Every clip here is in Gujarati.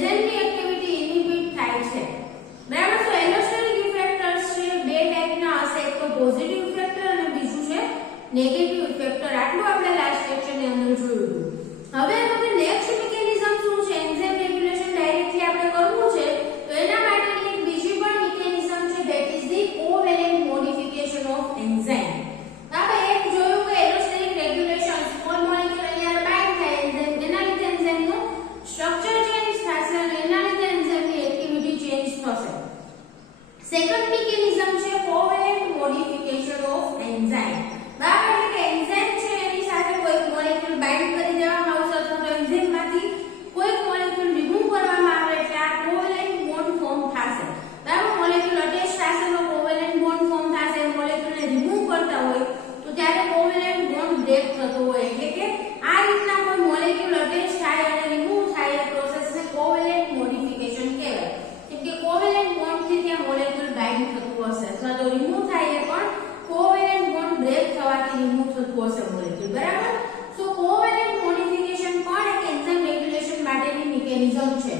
એન્ઝાઇમની એક્ટિવિટી ઇનહિબિટ થાય છે બરાબર। તો એલોસ્ટેરિક ઇફેક્ટર્સ છે બે ટાઈપના હશે, એક તો પોઝિટિવ ઇફેક્ટર અને બીજું છે નેગેટિવ ઇફેક્ટર। આટલું આપણે લાસ્ટ લેક્ચરની અંદર જોયું હતું। હવે નેક્સ્ટ મિકેનિઝમ શું છે? એન્ઝાઇમ રેગ્યુલેશન ડાયરેક્ટલી આપણે કરવું છે તો એના માટેની એક બીજી પણ મિકેનિઝમ છે, that is the covalent modification of enzyme. આપણે એક જોયું કે એલોસ્ટેરિક રેગ્યુલેશન સ્મોલ મોલેક્યુલ અહીંયા બાઇન્ડ થાય એન્ઝાઇમ, એના લીધે એન્ઝાઇમનું સ્ટ્રક્ચર ચેન્જ થશે અને એના લીધે એન્ઝાઇમની એક્ટિવિટી ચેન્જ થશે। સેકન્ડ મિકેનિઝમ છે કોવેલેન્ટ મોડિફિકેશન ઓફ એન્ઝાઇમ, બરાબર? એટલે કે એન્ઝાઇમ છે એની સાથે કોઈ મોલેક્યુલ બાઇન્ડ કરી દેવામાં આવશે અથવા તો એન્ઝાઇમમાંથી કોઈ મોલેક્યુલ રિમૂવ કરવામાં આવે એટલે આ કોવેલેન્ટ બોન્ડ ફોર્મ થશે, બરાબર? મોલેક્યુલ અટેચ થશે તો કોવેલેન્ટ બોન્ડ ફોર્મ થશે। મોલેક્યુલને રિમૂવ કરતા હોય તો ત્યારે કોવેલેન્ટ બોન્ડ બ્રેક થતો હોય, એટલે કે આ રીતના કોઈ મોલેક્યુલ અટેચ થાય અને રિમૂવ થાય એ પ્રોસેસને કોવેલેન્ટ મોડિફિકેશન કહેવાય। કેમ કે કોવેલેન્ટ બોન્ડથી ત્યાં મોલેક્યુલ બાઇન્ડ થતું હશે અથવા તો રિમૂવ થાય એ પણ કોવેલેન્ટ બોન્ડ બ્રેક થવાથી રિમૂવ થતું હશે મોલેક્યુલ, બરાબર? સો કોવેલેન્ટ મોડિફિકેશન પણ એક એન્ઝાઇમ રેગ્યુલેશન માટેની મિકેનિઝમ છે।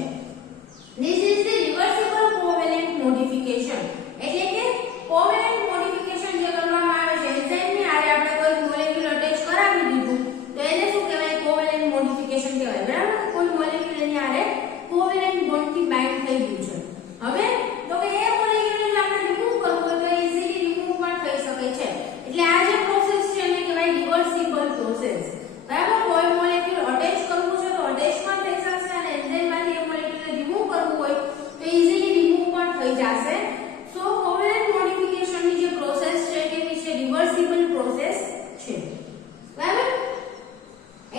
This is the reversible covalent modification, એટલે કે કોવેલેન્ટ મોડિફિકેશન જે કરવામાં આવે છે એન્ઝાઇમની હારે આપણે કોઈ મોલેક્યુલ અટેચ કરાવી દીધું તો એને શું કહેવાય? કોવેલેન્ટ મોડિફિકેશન કહેવાય, બરાબર? કોઈ મોલેક્યુલ એની હારે કોવેલેન્ટ બોન્ડથી બાઇન્ડ થઈ ગયું છે। હવે તો કે એ મોલેક્યુલને આપણે રિમૂવ કરવું હોય તો ઈઝીલી રિમૂવ પણ થઈ શકે છે, એટલે આ જે પ્રોસેસ છે એને કહેવાય રિવર્સિબલ પ્રોસેસ, બરાબર? કોઈ મોલેક્યુલ અટેચ કરવું છે તો અટેચ પણ થઈ શકશે અને એન્ઝાઇમમાંથી એ મોલેક્યુલને રિમૂવ કરવું હોય તો ઈઝીલી રિમૂવ પણ થઈ જશે। સો કોવેલેન્ટ મોડિફિકેશનની જે પ્રોસેસ છે કેવી છે? રિવર્સિબલ પ્રોસેસ છે, બરાબર?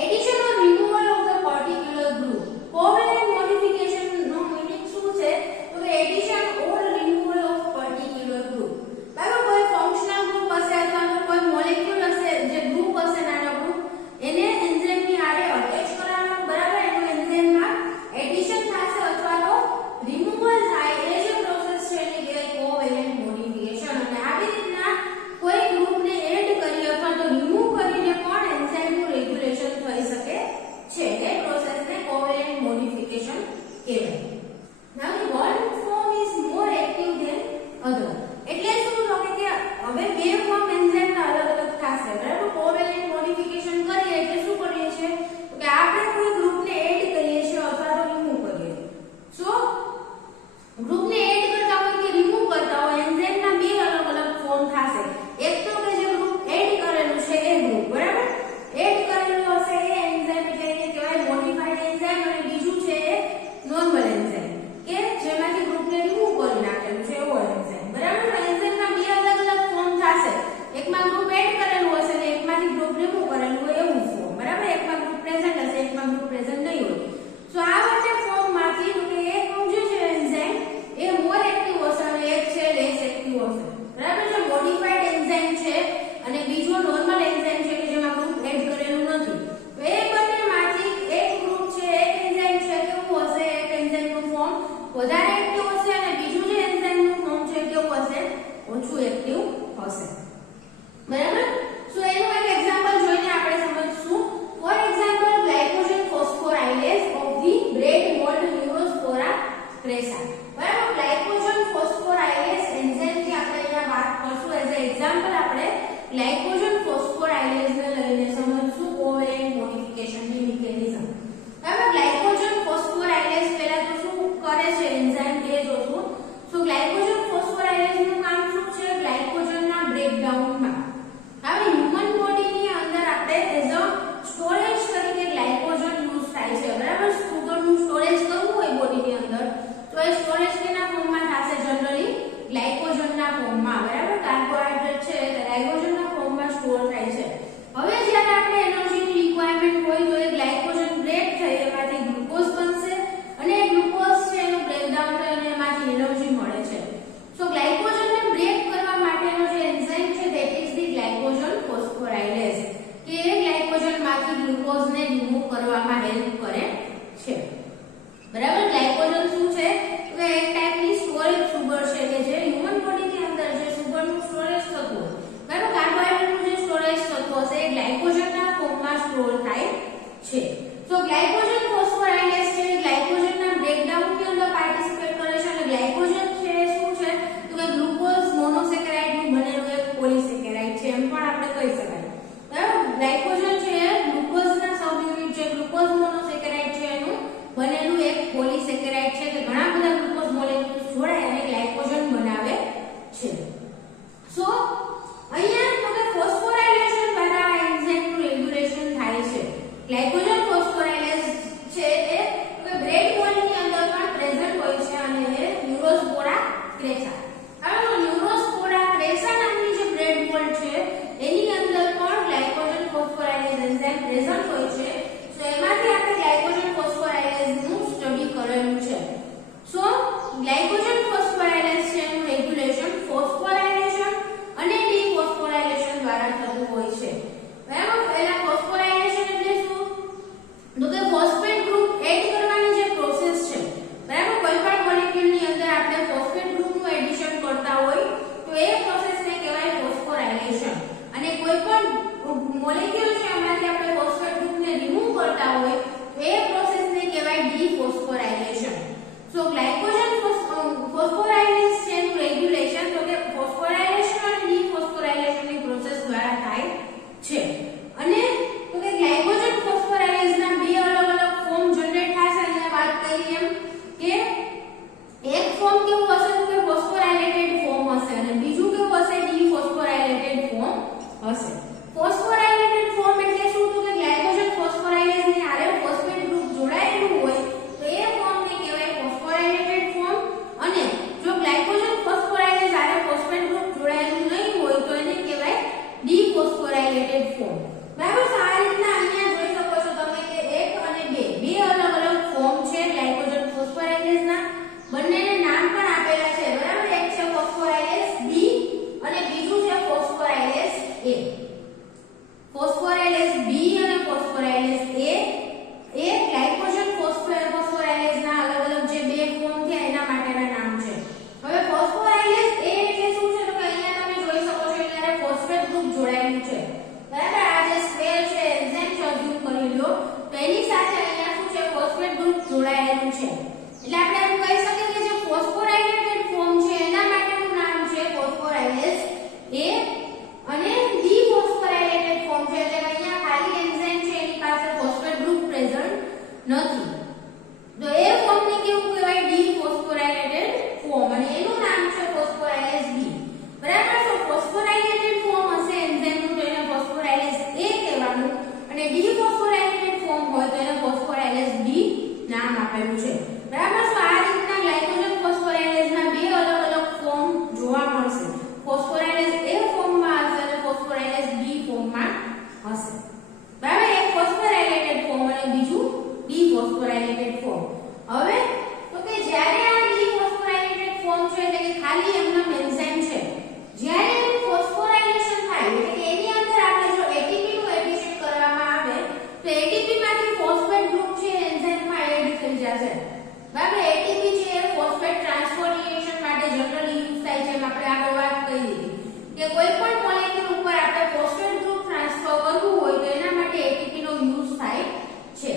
Addition or removal of the particular group, covalent modification નો મીનિંગ શું છે? તો કે addition or removal of particular group, બરાબર? કોઈ ફંક્શનલ ગ્રુપ હશે અથવા તો કોઈ મોલેક્યુલ હશે જે ગ્રુપ હશે નાનો ગ્રુપ, એને એન્ઝાઇમની હારે અટેચ કરાવવાનું, બરાબર? એનું એન્ઝાઇમમાં એડિશન થશે અથવા તો રિમૂવલ થાય એ જે પ્રોસેસ છે એને કહેવાય કોવેલેન્ટ મોડિફિકેશન। અને આવી રીતના કોઈ ગ્રુપને એડ કરી અથવા તો રિમૂવ કરીને પણ એન્ઝાઇમનું રેગ્યુલેશન થઈ શકે છે, એ પ્રોસેસને કોવેલેન્ટ મોડિફિકેશન કહેવાય। Now one form is more active than other, એટલે શું તો કે હવે બે ફોર્મ એન્ઝાઇમના અલગ અલગ થશે, બરાબર? કોવેલેન્ટ મોડિફિકેશન કરીએ એટલે શું કરીએ છીએ તો કે આપણે કોઈ ગ્રુપને એડ કરીએ છીએ અથવા તો રિમૂવ કરીએ છીએ। સો ગ્રુપને એડ કરતા હોય કે રિમૂવ કરતા હોય એન્ઝાઇમના બે અલગ અલગ ફોર્મ થશે। એક તો કે જે ગ્રુપ એડ કરેલું છે એ ગ્રુપ, બરાબર? એડ કરેલું હશે એ એન્ઝાઇમ એટલે એને કહેવાય મોડિફાઈડ એન્ઝાઇમ અને બીજું છે એ નોર્મલ એન્ઝાઇમ। સો ગ્લાયકોજન ફોસ્ફોરાયલેશન છે એનું રેગ્યુલેશન તો કે ફોસ્ફોરાયલેશન અને ડીફોસ્ફોરાયલેશન ની પ્રોસેસ દ્વારા થાય છે અને તો કે ગ્લાયકોજન ફોસ્ફોરાયલેઝ ના બે અલગ અલગ ફોર્મ જનરેટ થશે અહીંયા વાત કરી એમ કે એક ફોર્મ કેવું હશે તો કે ફોસ્ફોરાયલેટેડ ફોર્મ હશે અને બીજું કેવું હશે ડીફોસ્ફોરાયલેટેડ ફોર્મ હશે ફોસ્ફોરાયલેટેડ ફોર્મ એટલે શું તો કે ગ્લાયકોજન ફોસ્ફોરાયલેઝ ની હારે ફોસ્ફેટ ગ્રુપ જોડાયેલું હોય તો એ ફોર્મને કહેવાય ફોસ્ફોરાયલેટેડ ફોર્મ અને જો ગ્લાયકોજન ફોસ્ફોરાયલેઝ હારે ફોસ્ફેટ ગ્રુપ જોડાયેલું નહીં હોય તો એને કહેવાય ડીફોસ્ફોરાયલેટેડ ફોર્મ બરાબર તો આ રીતના અહીંયા જોઈ શકો છો તમે કે એક અને બે અલગ અલગ ફોર્મ છે ગ્લાયકોજન ફોસ્ફોરાયલેઝ ના બંનેને નામ પણ આપેલા છે બરાબર એક છે ફોસ્ફોરાયલેઝ બી અને બીજું છે ફોસ્ફોરાયલેઝ એ ફોસ્ફોરાયલેઝ બી અને ફોસ્ફોરાયલેઝ એ ગ્લાયકોજન ફોસ્ફોરાયલેઝ ના અલગ અલગ જે બે ફોર્મ છે એના માટેના નામ છે હવે ફોસ્ફોરાયલેઝ એ એટલે શું છે તો કે અહીંયા તમે જોઈ શકો છો એટલે ફોસ્ફેટ ગ્રુપ જોડાયેલું છે બરાબર આ જે સ્ક્વેર છે એન્ઝાઇમ ઝૂમ કરી લો તો એની સાથે અહીંયા શું છે ફોસ્ફેટ ગ્રુપ જોડાયેલું છે એટલે આપણે એમ કહી શકીએ કે જે ફોસ્ફોરાયલેટેડ ફોર્મ છે એના માટેનું નામ છે ફોસ્ફોરાયલેઝ એ અને ડીફોસ્ફોરાયલેટેડ ફોર્મ છે એટલે અહીંયા ખાલી એન્ઝાઇમ છે એની પાસે ફોસ્ફેટ ગ્રુપ પ્રેઝન્ટ નથી તો એ ફોર્મને કેવું કહેવાય ડીફોસ્ફોરાયલેટેડ ફોર્મ અને એનું નામ છે ફોસ્ફોરાયલેઝ બી બરાબર તો ફોસ્ફોરાયલેટેડ ફોર્મ હશે એન્ઝાઇમનું તો એને ફોસ્ફોરાયલેઝ એ કહેવાનું અને ડીફોસ્ફોરાયલેટેડ ફોર્મ હોય તો એને ફોસ્ફોરાયલેઝ બી નામ આપેલું છે બરાબર તો આ રીતના ગ્લાયકોજન ફોસ્ફોરાયલેઝ ના બે અલગ અલગ ફોર્મ જોવા મળશે ફોસ્ફોરાયલેઝ એ ફોર્મમાં હશે અને ફોસ્ફોરાયલેઝ બી ફોર્મમાં હશે બરાબર એક ફોસ્ફોરાયલેટેડ ફોર્મ અને બીજું ડીફોસ્ફોરાયલેટેડ ફોર્મ હવે તો કે જ્યારે આ ડીફોસ્ફોરાયલેટેડ ફોર્મ છે એટલે કે ખાલી એમનો એન્ઝાઇમ છે જ્યારે એનું ફોસ્ફોરાયલેશન થાય એટલે કે એની અંદર આપણે જો એટીપી નું એડિશન કરવામાં આવે તો એટીપી માંથી ફોસ્ફેટ ગ્રુપ છે એન્ઝાઇમમાં એડ થઈ જશે બરાબર એટીપી છે એ ફોસ્ફેટ ટ્રાન્સફોર્મેશન માટે જનરલી યુઝ થાય છે એમ આપણે આગળ વાત કરી દીધી કે કોઈ પણ મોલેક્યુલ ઉપર આપણે ફોસ્ફેટ ગ્રુપ ટ્રાન્સફર કરવું હોય તો એના માટે એટીપી નો યુઝ થાય છે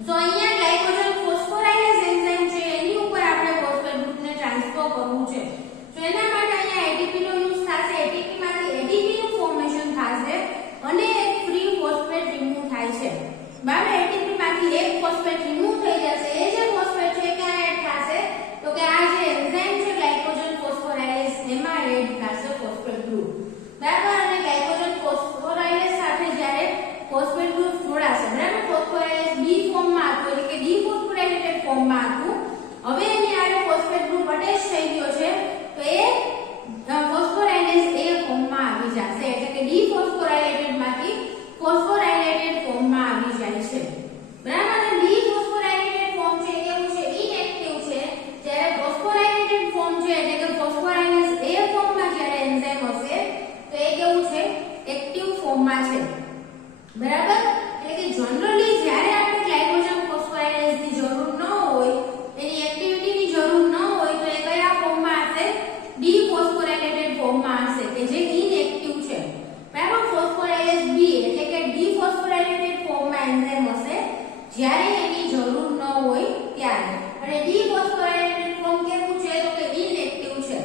તો અહીંયા ગ્લાયકોજન ફોસ્ફોરાયલેઝ એન્ઝાઇમ છે એની ઉપર આપણે ફોસ્ફેટ ગ્રુપને ટ્રાન્સફર કરવું છે તો એના માટે અહીંયા એટીપી નો યુઝ થશે એટીપી માંથી એટીપી નું ફોર્મેશન થશે અને એક ફ્રી ફોસ્ફેટ રિમૂવ થાય છે બરાબર એટીપી માંથી એક ફોસ્ફેટ રિમૂવ થઈ જશે એ જે ફોસ્ફેટ છે ક્યાં એડ થશે તો કે આ જે એન્ઝાઇમ છે ગ્લાયકોજન ફોસ્ફોરાયલેઝ એમાં એડ થશે ફોસ્ફેટ ગ્રુપ બરાબર અને ગ્લાયકોજન ફોસ્ફોરાયલેઝ સાથે જ્યારે ફોસ્ફેટ ગ્રુપ જોડાશે બરાબર ફોસ્ફોરાયલેઝ બી ફોર્મમાં હતું એટલે કે ડીફોસ્ફોરાયલેટેડ ફોર્મમાં હતું હવે એની આરે ફોસ્ફેટ ગ્રુપ અટેચ થઈ ગયો છે તો એ ફોસ્ફોરાયલેઝ એ ફોર્મમાં આવી જશે એટલે કે ડીફોસ્ફોરાયલેટેડ માંથી ફોસ્ફોરાયલેટેડ ફોર્મમાં આવી જાય છે બરાબર અને ડીફોસ્ફોરાયલેટેડ ફોર્મ છે કેવું છે ઇનએક્ટિવ છે જ્યારે ફોસ્ફોરાયલેટેડ ફોર્મ છે એટલે કે ફોસ્ફોરાયલેઝ એ ફોર્મમાં જ્યારે એન્ઝાઇમ હશે તો એ કેવું છે એક્ટિવ ફોર્મમાં છે બરાબર એટલે કે જનરલી જ્યારે આપણે ગ્લાયકોજન ફોસ્ફોરાયલેઝ ની જરૂર ન હોય એની એક્ટિવિટીની જરૂર ન હોય તો એ કયા ફોર્મમાં હશે ડીફોસ્ફોરાયલેટેડ ફોર્મમાં હશે કે જે ઇનએક્ટિવ છે બરાબર ફોસ્ફોરાયલેઝ બી એટલે કે ડીફોસ્ફોરાયલેટેડ ફોર્મમાં એન્ઝાઇમ હશે જ્યારે એની જરૂર ન હોય ત્યારે અને ડીફોસ્ફોરાયલેટેડ ફોર્મ કેવું છે તો કે ઇનએક્ટિવ છે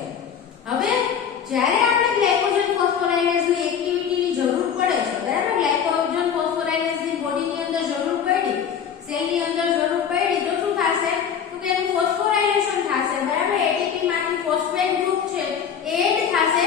હવે જ્યારે આપણે ગ્લાયકોજન ફોસ્ફોરાયલેઝ ની એક્ટિવિટીની જરૂર પડે છે બરાબર ગ્લાયકોજન ફોસ્ફોરાયલેઝ ની બોડીની અંદર જરૂર પડી સેલની અંદર જરૂર પડી તો શું થશે તો કે એનું ફોસ્ફોરાયલેશન થશે બરાબર એટીપી માંથી ફોસ્ફેટ ગ્રુપ છે એડ થશે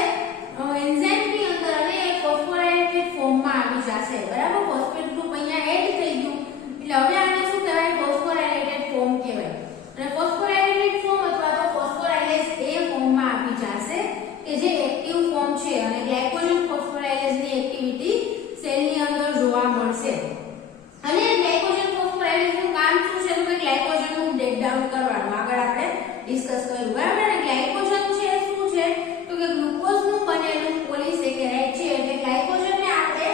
એન્ઝાઇમની અંદર અને એ ફોસ્ફોરાયલેટેડ ફોર્મમાં આવી જશે બરાબર ફોસ્ફેટ ગ્રુપ અહીંયા એડ થઈ ગયું એટલે હવે આને શું કહેવાય ફોસ્ફોરાયલેટેડ ફોર્મ કહેવાય અને ફોસ્ફોરાયલેટેડ ફોર્મ અથવા તો ફોસ્ફોરાયલેઝ એ ફોર્મમાં આવી જશે કે જે એક્ટિવ ફોર્મ છે અને ગ્લાયકોજન ફોસ્ફોરાયલેઝ ની એક્ટિવિટી સેલની અંદર જોવા મળશે અને ગ્લાયકોજન ફોસ્ફોરાયલેઝ નું કામ શું છે તો કે ગ્લાયકોજન નું બ્રેકડાઉન કરવાનું આગળ આપણે ડિસ્કસ કર્યું બરાબર અને ગ્લાયકોજન છે શું છે તો કે ગ્લુકોઝ નું બનેલું પોલિસેકેરાઇડ છે એટલે ગ્લાયકોજન ને આપણે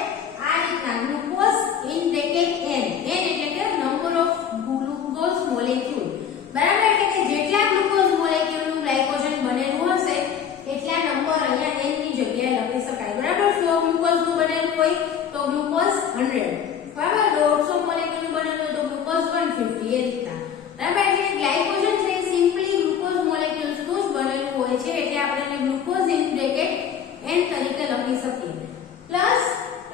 આ રીતના ગ્લુકોઝ ઇન બ્રેકેટ n એટલે કે નંબર ઓફ ગ્લુકોઝ મોલેક્યુલ બરાબર એટલે કે જેટલા ગ્લુકોઝ મોલેક્યુલ નું ગ્લાયકોજન બનેલું હશે એટલા નંબર અહીંયા n ની જગ્યાએ લખી શકાય બરાબર 100 ગ્લુકોઝ નું બનેલું હોય તો ગ્લુકોઝ 100 બરાબર 150 મોલેક્યુલ નું બનેલું હોય તો ગ્લુકોઝ 150 એ રીતના બરાબર એટલે ગ્લાયકોજન છે છે એટલે આપણે એને ગ્લુકોઝ ઇન બ્રેકેટ N તરીકે લખી શકીએ પ્લસ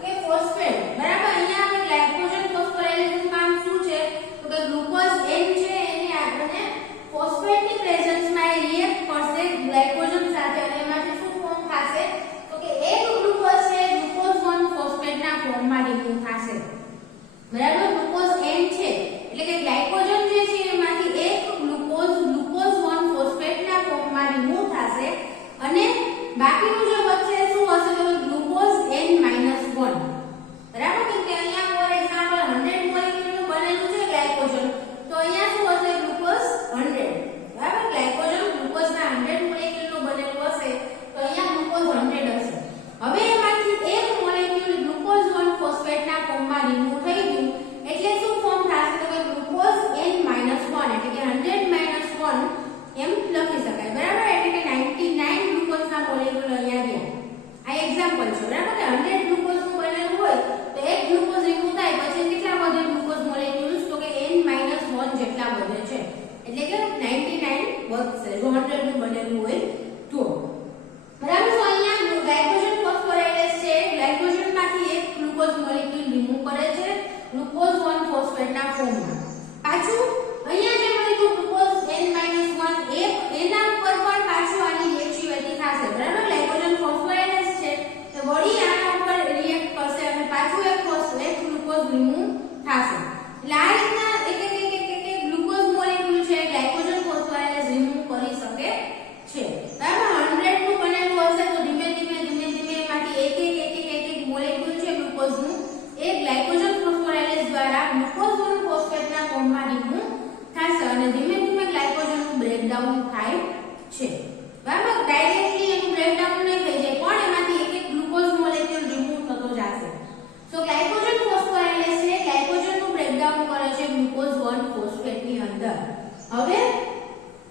કે ફોસ્ફેટ બરાબર અહીંયા આપણે ગ્લાયકોજન ફોસ્ફોરાયલેશન કામ શું છે તો કે ગ્લુકોઝ N છે એને આપણે ફોસ્ફેટની પ્રેઝન્સમાં એ રિએક્ટ કરશે ગ્લાયકોજન સાથે અને એમાંથી શું ફોર્મ થશે તો કે એક ગ્લુકોઝ છે ગ્લુકોઝ 1 ફોસ્ફેટના ફોર્મમાં રિમૂવ થશે બરાબર ગ્લુકોઝ N છે એટલે કે ગ્લાયકોજન જે છે એમાંથી એક ગ્લુકોઝ 1 ફોસ્ફેટના ફોર્મમાં રિમૂવ થશે અને બાકીનું જે બચશે શું હશે તો ગ્લુકોઝ N-1 બરાબર કેમ કે અહીંયા ફોર એક્ઝામ્પલ 100 મોલેક્યુલનું બનેલું છે ગ્લાયકોજન તો અહીંયા શું હશે ગ્લુકોઝ 100 બરાબર ગ્લાયકોજન ગ્લુકોઝના 100 મોલેક્યુલનું બનેલું હશે તો અહીંયા ગ્લુકોઝ 100 હશે હવે એમાંથી એક મોલેક્યુલ ગ્લુકોઝ 1 ફોસ્ફેટના ફોર્મમાં રિમૂવ થઈ ગયું એટલે શું ફોર્મ થશે તો કે ગ્લુકોઝ N-1 એટલે કે 100 1 એમ લખી શકાય બરાબર એટલે કે 99 ગ્લુકોઝના મોલેક્યુલ અહીંયા ગયા આ એક્ઝામ્પલ છે બરાબર કે 100 ગ્લુકોઝનું બનેલું હોય તો એક ગ્લુકોઝ રિમૂવ થાય પછી કેટલા વધે ગ્લુકોઝ મોલેક્યુલ્સ તો કે N-1 જેટલા વધે છે એટલે કે 99 વધશે જો 100 નું બનેલું હોય તો બરાબર તો અહીંયા ગ્લાયકોજન ફોસ્ફોરાયલેસ છે ગ્લાયકોજનમાંથી એક ગ્લુકોઝ મોલેક્યુલ રિમૂવ કરે છે ગ્લુકોઝ 1 ફોસ્ફેટના ફોર્મમાં પાછું અહીંયા જે મળ્યું ગ્લુકોઝ N-1 એના ઉપર પણ પાછું આની રિએક્ટિવિટી થશે બરાબર ગ્લાયકોજન ફોસ્ફોરાયલેસ છે તો વળી આના ઉપર રિએક્ટ કરશે અને પાછું એક ગ્લુકોઝ રિમૂવ થશે એટલે આ રીતના એક ગ્લુકોઝ મોલેક્યુલ છે ગ્લાયકોજન ફોસ્ફોરાયલેસ રિમૂવ કરી શકે છે બરાબર 100 નું બનેલું હશે તો ધીમે ધીમે એમાંથી એક મોલેક્યુલ છે ગ્લુકોઝનું એ ગ્લાયકોજન ફોસ્ફોરાયલેસ દ્વારા ગ્લુકોઝ 1 ફોસ્ફેટના ફોર્મમાં રિમૂવ થશે અને ધીમે ગ્લાયકોજનનું બ્રેકડાઉન થાય છે બરાબર ડાયરેક્ટલી એનું બ્રેકડાઉન નહીં થઈ જાય પણ એમાંથી એક ગ્લુકોઝ મોલેક્યુલ રિમૂવ થતો જશે સો ગ્લાયકોજન ફોસ્ફોરાયલેસ છે ગ્લાયકોજનનું બ્રેકડાઉન કરે છે ગ્લુકોઝ 1 ફોસ્ફેટની અંદર હવે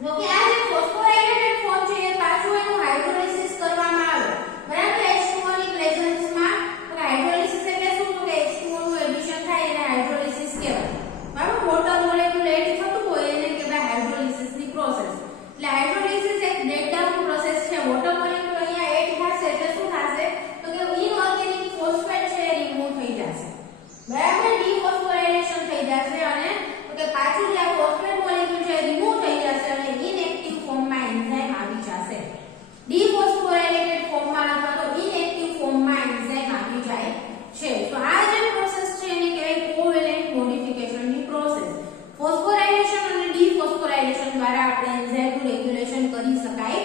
જો કે આ જે ફોસ્ફોરાયલેટેડ ફોર્મ છે એ પાછું એનું હાઇડ્રોલાઇસિસ કરવામાં આવે બરાબર H2O ની પ્રેઝન્સમાં તો હાઇડ્રોલાઇસિસ એટલે શું તો કે H2O નું એડિશન થાય એને હાઇડ્રોલાઇસિસ કહેવાય બરાબર વોટર મોલેક્યુલ એડ થતું હોય એને કહેવાય હાઇડ્રોલાઇસિસની પ્રોસેસ એટલે હાઇડ્રોલાઇસિસ એક બ્રેકડાઉન પ્રોસેસ છે વોટર મોલેક્યુલ અહીંયા એડ થશે એટલે શું થશે તો કે ઇનઓર્ગેનિક ફોસ્ફેટ છે એ રિમૂવ થઈ જશે બરાબર ડીફોસ્ફોરાઇલેશન થઈ જશે અને તો કે પાછું જે આ ફોસ્ફેટ મોલેક્યુલ છે રિમૂવ થઈ જશે અને ઇનએક્ટિવ ફોર્મમાં એન્ઝાઇમ આવી જશે ડીફોસ્ફોરાઇલેટેડ ફોર્મમાં અથવા તો ઇનએક્ટિવ ફોર્મમાં એન્ઝાઇમ આવી જાય છે તો આ જે પ્રોસેસ છે એને કહેવાય કોવેલેન્ટ મોડિફિકેશનની પ્રોસેસ ફોસ્ફોરાઇલેશન અને ડીફોસ્ફોરાઇલેશન દ્વારા આપણે એન્ઝાઇમનું રેગ્યુલેશન કરી શકાય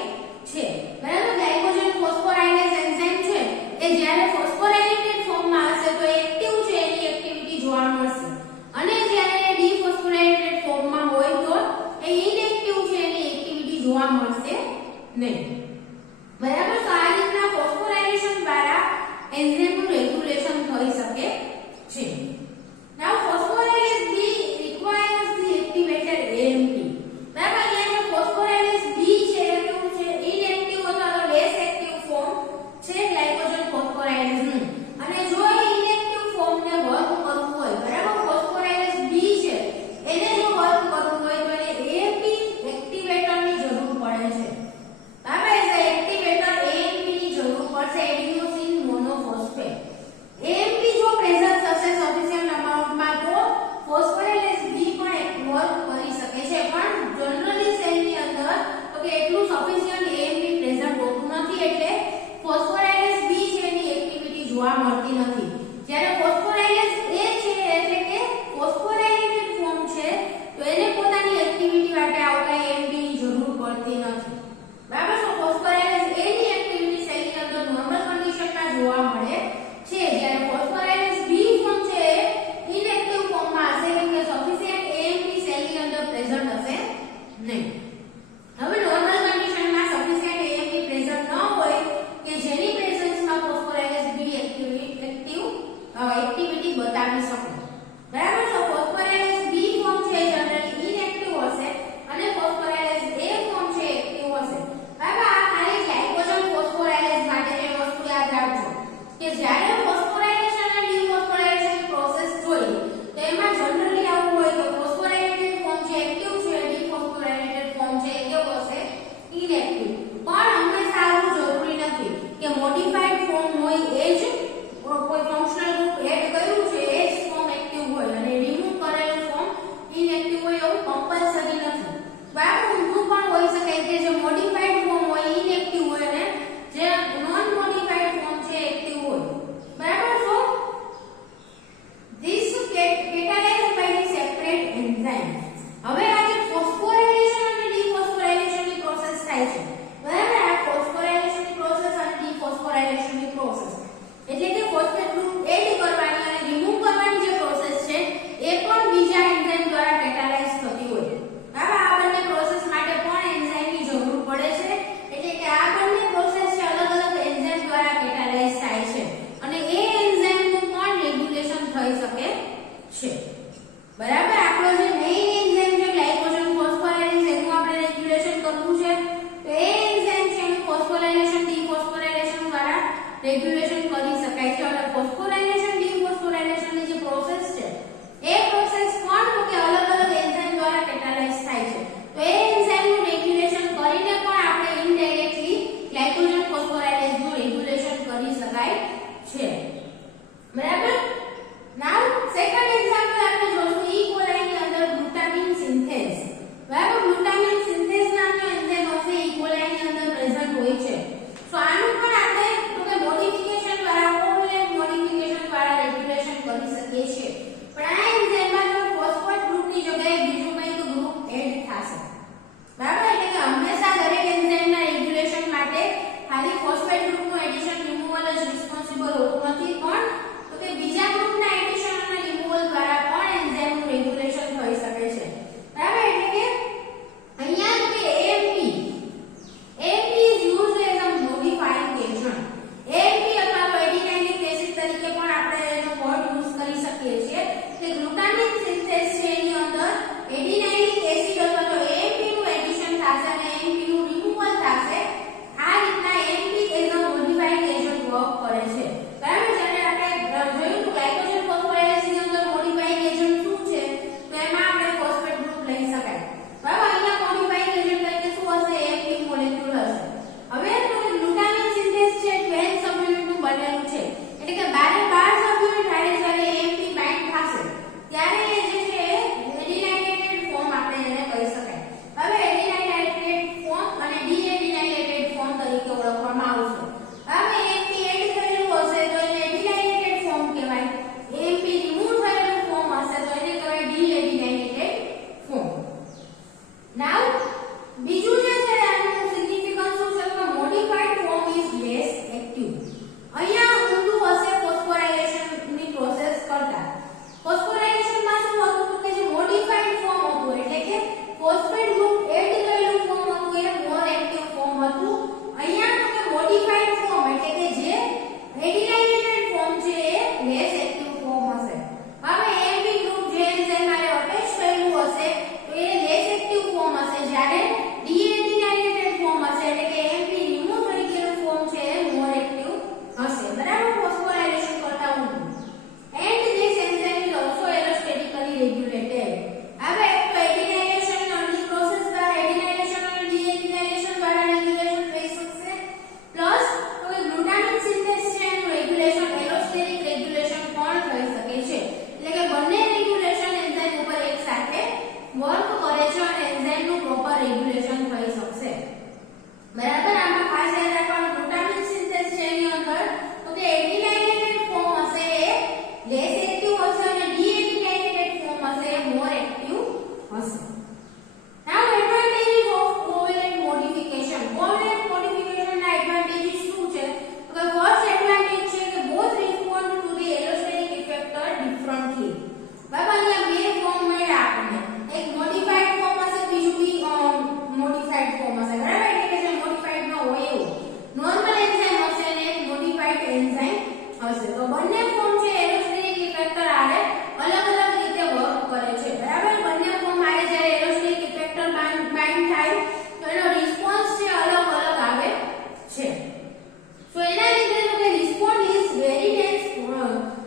છે બરાબર ગ્લાયકોજન ફોસ્ફોરાઇલેસ એન્ઝાઇમ છે એ જ્યારે ફોસ્ફોરાઇલેટેડ ફોર્મમાં હશે તો એક્ટિવ છે એની એક્ટિવિટી જોવા મળશે અને જ્યારે ડીફોસ્ફોરાઇલેટેડ ફોર્મમાં હોય તો એ ઇનએક્ટિવ છે એની એક્ટિવિટી જોવા મળશે નહીં બરાબર તો આ રીતના ફોસ્ફોરાઇલેશન દ્વારા એન્ઝાઇમનું રેગ્યુલેશન થઈ શકે છે Now phosphorylase B requires the activated AMP. બરાબર અહીંયા જો phosphorylase B છે એ કેવું છે ઇનએક્ટિવ અથવા તો લેસ એક્ટિવ ફોર્મ છે ગ્લાયકોજન ફોસ્ફોરાયલેસ નું અને જો એ ઇનએક્ટિવ ફોર્મ ને વર્ક કરવું હોય બરાબર phosphorylase B છે એને જો વર્ક કરવું હોય તો એને AMP એક્ટિવેટર ની જરૂર પડે છે બરાબર એન્ઝાઇમ. હવે આ જે ફોસ્ફોરાયલેશન અને ડિફોસ્ફોરાયલેશનની પ્રોસેસ થાય છે, બરાબર. આ ફોસ્ફોરાયલેશનની પ્રોસેસ અને ડિફોસ્ફોરાયલેશનની પ્રોસેસ એટલે કે ફોસ્ફેટ ગ્રુપ એડ કરવાની અને રિમૂવ કરવાની જે પ્રોસેસ છે એ પણ બીજા એન્ઝાઇમ દ્વારા કેટાલાઇઝ થતી હોય. બરાબર. આ બંને પ્રોસેસ માટે પણ એન્ઝાઇમની જરૂર પડે છે, એટલે કે આ બંને પ્રોસેસ છે અલગ અલગ એન્ઝાઇમ દ્વારા કેટાલાઇઝ થાય છે અને એ એન્ઝાઇમનું પણ રેગ્યુલેશન થઈ શકે છે. બરાબર. આપણો જે મેઇન એન્ઝાઇમ છે ગ્લાયકોજન ફોસ્ફોરાયલેશન એનું આપણે રેગ્યુલેશન કરવું છે, તો એ એન્ઝાઇમ છે એનું ફોસ્ફોરાયલેશન ડિફોસ્ફોરાયલેશન દ્વારા રેગ્યુલેશન કરી શકાય છે. અને ફોસ્ફોરાયલેશન ડિફોસ્ફોરાયલેશનની જે પ્રોસેસ છે એ પ્રોસેસ પણ તો કે અલગ અલગ એન્ઝાઇમ દ્વારા કેટાલાઇઝ થાય છે, તો એ એન્ઝાઇમનું રેગ્યુલેશન કરીને પણ આપણે ઇનડાયરેક્ટલી ગ્લાયકોજન ફોસ્ફોરાયલેશનનું રેગ્યુલેશન કરી શકાય છે. બરાબર. નાઉ સેકન્ડ એક્ઝામ્પલ આપણે જોશું ઈ કોલાઈની અંદર ગ્લુટામિન સિન્થેઝ. બરાબર. ગ્લુટામિન સિન્થેઝ નામનો એન્ઝાઇમ હશે ઈ કોલાઈની અંદર પ્રેઝન્ટ હોય છે. તો આનું પણ આપણે તો કે મોડિફિકેશન દ્વારા કોવેલેન્ટ મોડિફિકેશન દ્વારા રેગ્યુલેશન કરી શકીએ છીએ. પણ આ એન્ઝાઇમમાં જો ફોસ્ફેટ ગ્રુપની જગ્યાએ બીજું કંઈક ગ્રુપ એડ થશે. બરાબર. એટલે કે હંમેશા દરેક એન્ઝાઇમના રેગ્યુલેશન માટે ખાલી ફોસ્ફેટ ગ્રુપનું એડિશન રિમૂવલ જ રિસ્પોન્સિબલ હોતું નથી, પણ તો કે બીજા ગ્રુપના એડિશન અને રિમૂવલ દ્વારા પણ એન્ઝાઇમનું રેગ્યુલેશન થઈ શકે છે. બરાબર. એટલે કે અહીંયા તો કે AMP is used as a modifying agent. AMP અથવા તો એડિનાઇલિક એસિડ તરીકે પણ આપણે એનો વર્ડ યુઝ કરી શકીએ છીએ. કે ગ્લુટામિન સિન્થેઝ છે એની અંદર એડિનાઇલિક એસિડ અથવા તો AMP નું એડિશન થશે અને AMP નું રિમૂવલ થશે. આ રીતના AMP as a modifying agent work કરે છે. બરાબર. જ્યારે આપણે જોયું તો ગ્લાયકોજન ફોસ્ફોરાયલેશનની અંદર મોડિફાઇંગ એજન્ટ શું છે, તો એમાં આપણે ફોસ્ફેટ ગ્રુપ લઈ શકાય. બરાબર. અહીંયા મોડિફાઇંગ એજન્ટ તરીકે શું હશે? AMP મોલેક્યુલ હશે. હવે તો ગ્લુટામિન સિન્થેઝ છે 12 સબયુનિટનું બનેલું છે, એટલે કે 12 સબયુનિટ હારે જ્યારે AMP બાઇન્ડ થશે ત્યારે એ જે છે એડિનાઇલેટેડ ફોર્મ આપણે એને કહી શકાય. હવે એડિનાઇલેટેડ ફોર્મ અને ડીએડિનાઇલેટેડ ફોર્મ તરીકે ઓળખવામાં આવશે. હવે AMP એડ થયેલું હશે તો એને એડિનાઇલેટેડ ફોર્મ કહેવાય. AMP રિમૂવ થયેલું ફોર્મ હશે તો એને કહેવાય ડીએડિનાઇલેટેડ ફોર્મ. નાઉ બીજું જે છે આનું સિગ્નિફિકન્સ શું છે કે modified form is less active. અહીંયા ઊંધું હશે ફોસ્ફોરાયલેશનની પ્રોસેસ કરતા. ફોસ્ફોરાયલેશનમાં શું હતું કે જે મોડિફાઈડ ફોર્મ હતું એટલે કે ફોસ્ફેટ ગ્રુપ એડ કરેલું ફોર્મ હતું એ મોર એક્ટિવ ફોર્મ હતું. અહીંયા તો કે મોડિફાઈડ ફોર્મ એટલે કે જે એડિનાઇલેટેડ ફોર્મ છે એ લેસ એક્ટિવ ફોર્મ હશે. હવે AMP ગ્રુપ જે એન્ઝાઇમ આરે અટેચ થયેલું હશે તો એ લેસ એક્ટિવ ફોર્મ હશે, જ્યારે ડીએડિનાઇલેટેડ ફોર્મ હશે એટલે કે AMP રિમૂવ થઈ ગયેલું ફોર્મ છે એ મોર એક્ટિવ હશે. બરાબર. ફોસ્ફોરાયલેશન કરતા ઊંધું. And this enzyme is also allostatically regulated. હવે તો એડિનાઇલેશન ની પ્રોસેસ દ્વારા એડિનાઇલેશન અને ડીએડિનાઇલેશન દ્વારા રેગ્યુલેશન થઈ શકશે. પ્લસ તો કે ગ્લુટામિન સિન્થેઝ છે એનું રેગ્યુલેશન એલોસ્ટેટિક રેગ્યુલેશન પણ થઈ શકે છે. એટલે કે બંને રેગ્યુલેશન એન્ઝાઇમ ઉપર એક સાથે વર્ક કરે છે અને એન્ઝાઇમનું પ્રોપર રેગ્યુલેશન થઈ શકશે. બરાબર. આમાં ખાસ યાદ રાખવાનું ગ્લુટામિન સિન્થેઝ છે એની અંદર તો કે એડિનાઇલેટેડ ફોર્મ હશે એ લેસ એક્ટિવ હશે અને ડીએડિનાઇલેટેડ ફોર્મ હશે એ મોર એક્ટિવ હશે. Now advantages of covalent modification. Covalent મોડિફિકેશનના એડવાન્ટેજીસ શું છે? તો કે ફર્સ્ટ એડવાન્ટેજ છે કે both respond to the allosteric effector differentially. બરાબર. અહીંયા બે ફોર્મ મળ્યા આપણને. એક મોડિફાઈડ ફોર્મ હશે, બીજું બી મોડિફાઈડ ફોર્મ હશે. બરાબર. એટલે કે જે મોડિફાઈડ ન હોય એવું નોર્મલ એન્ઝાઇમ હશે અને એક મોડિફાઈડ એન્ઝાઇમ હશે. તો બંને ફોર્મ છે એલોસ્ટેટિક ઇફેક્ટર આરે અલગ અલગ રીતે વર્ક કરે છે. બરાબર. બંને ફોર્મ આરે જ્યારે એલોસ્ટેટિક ઇફેક્ટર બાઇન્ડ થાય તો એનો રિસ્પોન્સ છે અલગ અલગ આવે છે. સો એના લીધે તો કે respond is very dense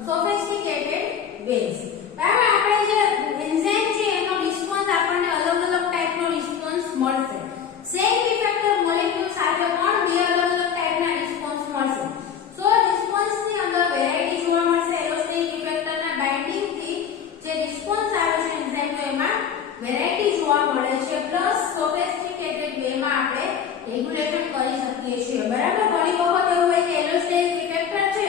sophisticated ways. બરાબર. આપણે જે એન્ઝાઇમ છે એનો રિસ્પોન્સ આપણને અલગ અલગ ટાઈપનો રિસ્પોન્સ મળશે. સેમ ઇફેક્ટર મોલેક્યુલ સાથે પણ બે અલગ અલગ ટાઈપના રિસ્પોન્સ મળશે. સો રિસ્પોન્સની અંદર વેરાયટી જોવા મળશે. એલોસ્ટેટિક ઇફેક્ટરના બાઇન્ડિંગ થી જે રિસ્પોન્સ આવે છે એન્ઝાઇમનો એમાં વેરાયટી જોવા મળે છે. પ્લસ સોફિસ્ટિકેટેડ વેમાં આપણે રેગ્યુલેશન કરી શકીએ છીએ. બરાબર. ઘણી વખત એવું હોય કે એલોસ્ટેટિક ઇફેક્ટર છે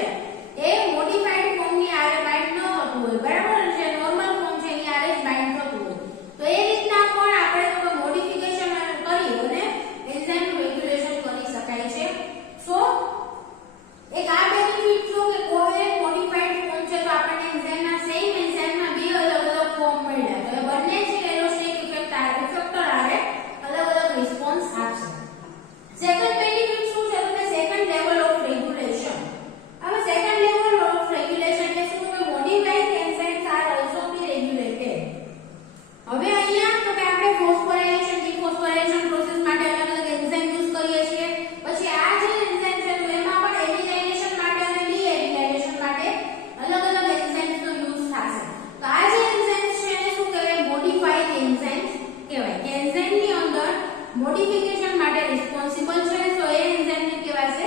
એ મોડિફાઈડ ફોર્મની આરે બાઇન્ડ ન થતું હોય. બરાબર. જે નોર્મલ ફોર્મ છે એની આરે જ બાઇન્ડ થતું હોય. મોડિફિકેશન માટે રિસ્પોન્સિબલ છે, સો એ એન્ઝાઇમને કહેવાશે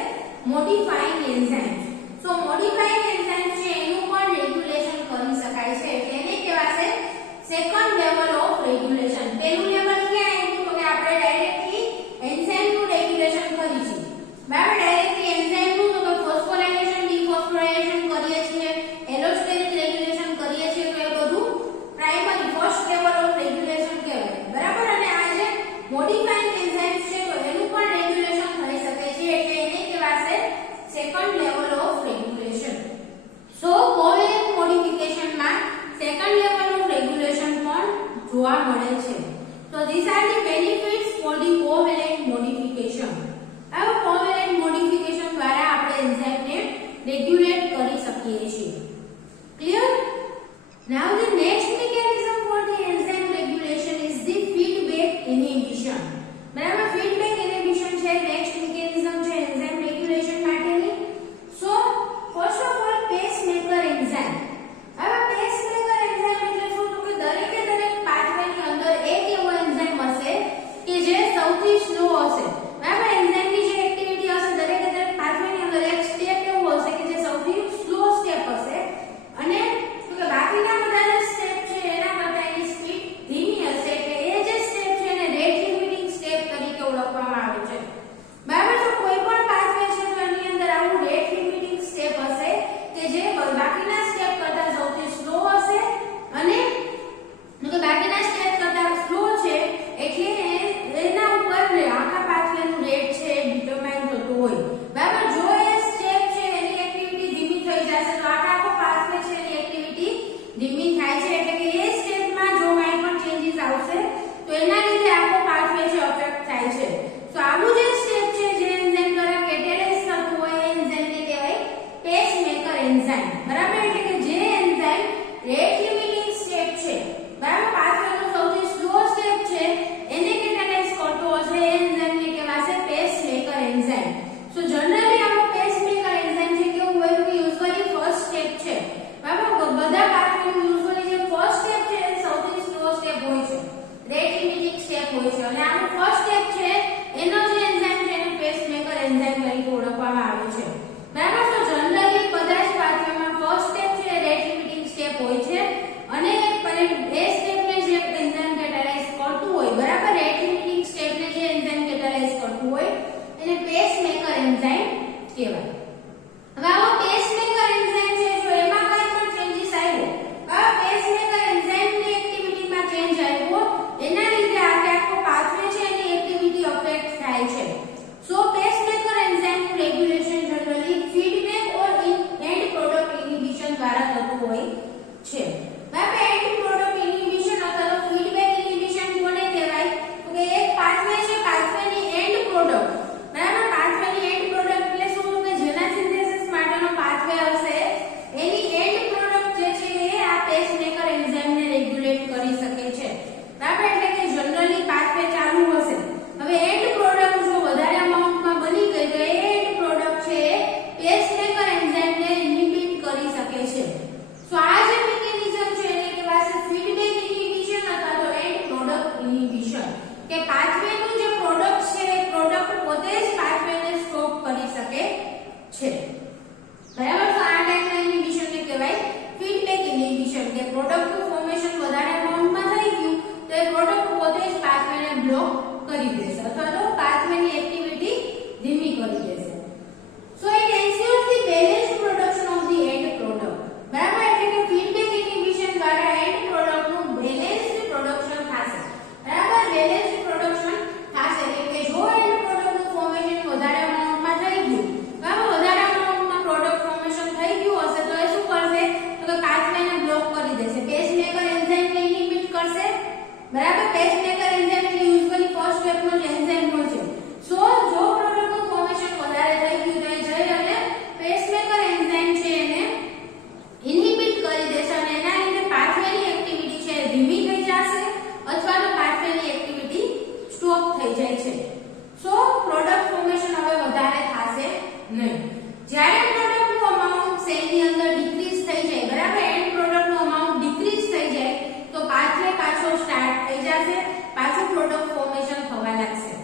મોડિફાઇંગ એન્ઝાઇમ. સો મોડિફાઇંગ એન્ઝાઇમ છે એનું પણ રેગ્યુલેશન કરી શકાય છે, એટલે એને કહેવાશે સેકન્ડ લેવલ ઓફ રેગ્યુલેશન. પહેલું લેવલ ક્યાં આવ્યું તો કે આપણે ડાયરેક્ટલી એન્ઝાઇમનું રેગ્યુલેશન કરી છે, બરાબર. ડાયરેક્ટલી એન્ઝાઇમનું તો કે ફોસ્ફોરાઇલેશન ડિફોસ્ફોરાઇલેશન કરીએ છીએ, એલોસ્ટેરિક રેગ્યુલેશન કરીએ છીએ, તો એ બધું primary first level of regulation કહેવાય, બરાબર. અને આ જે મોડિફાઇંગ એન્ઝાઇમ્સ છે તો એનું પણ રેગ્યુલેશન થઈ શકે છે, એટલે એને કહેવાશે second level of regulation. So covalent મોડિફિકેશનમાં સેકન્ડ લેવલ ઓફ રેગ્યુલેશન પણ જોવા મળે છે. તો these are the benefits for the covalent modification. હવે કોવેલેન્ટ મોડિફિકેશન દ્વારા આપણે એન્ઝાઇમને રેગ્યુલેટ કરી શકીએ છીએ. Clear? Now the next mechanism for the enzyme regulation is the feedback inhibition. બરાબર, feedback inhibition છે નેક્સ્ટ મિકેનિઝમ છે એન્ઝાઇમ રેગ્યુલેશન માટેની. So first of all pacemaker enzyme. હવે પેસમેકર એન્ઝાઇમ એટલે શું તો કે દરેકે દરેક પાથવેની અંદર એક એવો એન્ઝાઇમ હશે કે જે સૌથી સ્લો હશે, બરાબર. એન્ઝાઇમની જે એક્ટિવિટી હશે દરેકે દરેક પાથવેની અંદર એક સ્ટેપ એવું હશે કે જે સૌથી સ્લો સ્ટેપ હશે, અને તો કે બાકીના બધા સ્ટેપ છે એના કરતા એની સ્પીડ ધીમી હશે, એટલે એ જે સ્ટેપ છે એને રેટ લિમિટિંગ સ્ટેપ તરીકે ઓળખવામાં આવે છે, બરાબર. તો કોઈ પણ પાથવે છે તો એની અંદર આવું રેટ લિમિટિંગ સ્ટેપ હશે કે જે બાકીના સ્ટેપ કરતા સૌથી સ્લો હશે, અને તો કે બાકીના સ્ટેપ કરતા સ્લો છે એટલે એના ઉપર આખા પાથવેનું રેટ છે ડિટરમાઇન થતું હોય, બરાબર. જો એ સ્ટેપ છે એની એક્ટિવિટી ધીમી થઈ જશે તો આખો પાથવે છે એની એક્ટિવિટી ધીમી થાય છે, એટલે કે એ સ્ટેપમાં જો કાંઈ પણ ચેન્જીસ આવશે તો એના લીધે આખો પાથવે છે અફેક્ટ થાય છે. તો આવું જે સ્ટેપ છે જે એન્ઝાઇમ દ્વારા કેટેલાઇઝ થતું હોય એ એન્ઝાઇમને કહેવાય પેસમેકર એન્ઝાઇમ, બરાબર. એટલે કે જે એન્ઝાઇમ રેટ લિમિટિંગ સ્ટેપ છે, બરાબર, પાથવેનો સૌથી સ્લો સ્ટેપ છે એને કેટેલાઇઝ કરતો હશે એ એન્ઝાઇમને કહેવાશે પેસમેકર એન્ઝાઇમ. સો જનરલી આવો પેસમેકર એન્ઝાઇમ છે કેવું હોય કે યુઝ્યુઅલી ફર્સ્ટ સ્ટેપ છે, બરાબર. બધા પાથવેનું યુઝ્યુઅલી જે ફર્સ્ટ સ્ટેપ છે એ સૌથી સ્લો સ્ટેપ હોય છે, રેટ લિમિટિંગ સ્ટેપ હોય છે, અને આનો ફર્સ્ટ સ્ટેપ છે એનો જે એન્ઝાઇમ છે એને પેસમેકર એન્ઝાઇમ તરીકે ઓળખવામાં આવે છે, બરાબર. તો જનરલી બધા જ પાથવેમાં ફર્સ્ટ સ્ટેપ છે રેટ લિમિટિંગ સ્ટેપ હોય છે, અને એ સ્ટેપને જે એન્ઝાઇમ કેટેલાઇઝ કરતું હોય, બરાબર, રેટ લિમિટિંગ સ્ટેપને જે એન્ઝાઇમ કેટેલાઇઝ કરતું હોય એને પેસમેકર એન્ઝાઇમ કહેવાય. હવે આવો પેસમેકર એન્ઝાઇમ છે જો એમાં કંઈ પણ ચેન્જીસ આવ્યો, બરાબર, પેસમેકર એન્ઝાઇમની એક્ટિવિટીમાં ચેન્જ આવ્યો એના લીધે આખો પાથવે છે એની એક્ટિવિટી અફેક્ટ થાય છે. સો પેસમેકર એન્ઝાઇમનું regulation generally feedback or end product inhibition દ્વારા થતું હોય છે, બરાબર. એન્ડ પ્રોડક્ટ ઇન્હિબિશન અથવા તો ફીડબેક ઇન્હિબિશન કોને કહેવાય તો કે એક પાથવે છે, પાથવેની એન્ડ પ્રોડક્ટ, બરાબર. પાથવેની એન્ડ પ્રોડક્ટ એટલે શું તો કે જેના સિન્થેસિસ માટેનો પાથવે હશે એની એન્ડ પ્રોડક્ટ જે છે એ આ પેસમેકર એન્ઝાઇમને રેગ્યુલેટ કરી શકે છે, બરાબર. એટલે કે જનરલી પાથવે ચાલુ હશે, હવે એન્ડ પ્રોડક્ટ જો વધારે અમાઉન્ટમાં બની ગઈ તો એ એન્ડ પ્રોડક્ટ છે એ પેસમેકર એન્ઝાઇમને ઇન્હિબિટ કરી શકે છે. સો આ જે મિકેનિઝમ છે એને કહેવાશે ફીડબેક ઇન્હિબિશન અથવા તો એન્ડ પ્રોડક્ટ ઇન્હિબિશન, કે પાથવેનું જે પ્રોડક્ટ છે એ પ્રોડક્ટ પોતે જ પાથવેને સ્ટોપ કરી શકે છે, બરાબર. તો આ ટાઈપના ઇન્હિબિશનને કહેવાય ફીડબેક ઇન્હિબિશન, કે પ્રોડક્ટનું ફોર્મેશન વધારે અમાઉન્ટમાં થઈ ગયું તો એ પ્રોડક્ટ પોતે જ પાથવેને બ્લોક કરી દેશે અથવા તો પાથવેની એક્ટિવિટી ધીમી કરી દેશે. So it ensures the balanced production of the end product, બરાબર. એટલે કે ફીડબેક ઇન્હિબિશન દ્વારા એન્ડ પ્રોડક્ટનું બેલેન્સ્ડ પ્રોડક્શન થશે, બરાબર. બેલેન્સ્ડ પ્રોડક્શન થશે એટલે કે જો એન્ડ પ્રોડક્ટનું ફોર્મેશન વધારે અમાઉન્ટમાં થઈ ગયું, બરાબર, વધારે અમાઉન્ટમાં પ્રોડક્ટ ફોર્મેશન થઈ ગયું હશે તો એ શું કરશે તો કે પાથવેને બ્લોક કરી દેશે, પેસમેકર એન્ઝાઇમને ઇન્હિબિટ કરશે, બરાબર. પેસમેકર એન્ઝાઇમ એટલે યુઝ્યુઅલી ફર્સ્ટ સ્ટેપનો જ એન્ઝાઇમ હોય છે. સો જો પ્રોડક્ટનું ફોર્મેશન વધારે થઈ ગયું તો એ જઈ અને પેસમેકર એન્ઝાઇમ છે એને ઇન્હિબિટ કરી દેશે, અને એના લીધે પાથવેની એક્ટિવિટી છે ધીમી થઈ જશે અથવા તો પાથવેની એક્ટિવિટી સ્ટોપ થઈ જાય છે. સો પ્રોડક્ટ ફોર્મેશન હવે વધારે થશે નહીં. જ્યારે પ્રોડક્ટનું અમાઉન્ટ સેલની અંદર ડિક્રીઝ થઈ જાય, બરાબર, એન્ડ પ્રોડક્ટનું અમાઉન્ટ ડિક્રીઝ થઈ જાય તો પાથવે પાછો સ્ટાર્ટ થઈ જશે, પાછું પ્રોડક્ટ ફોર્મેશન થવા લાગશે,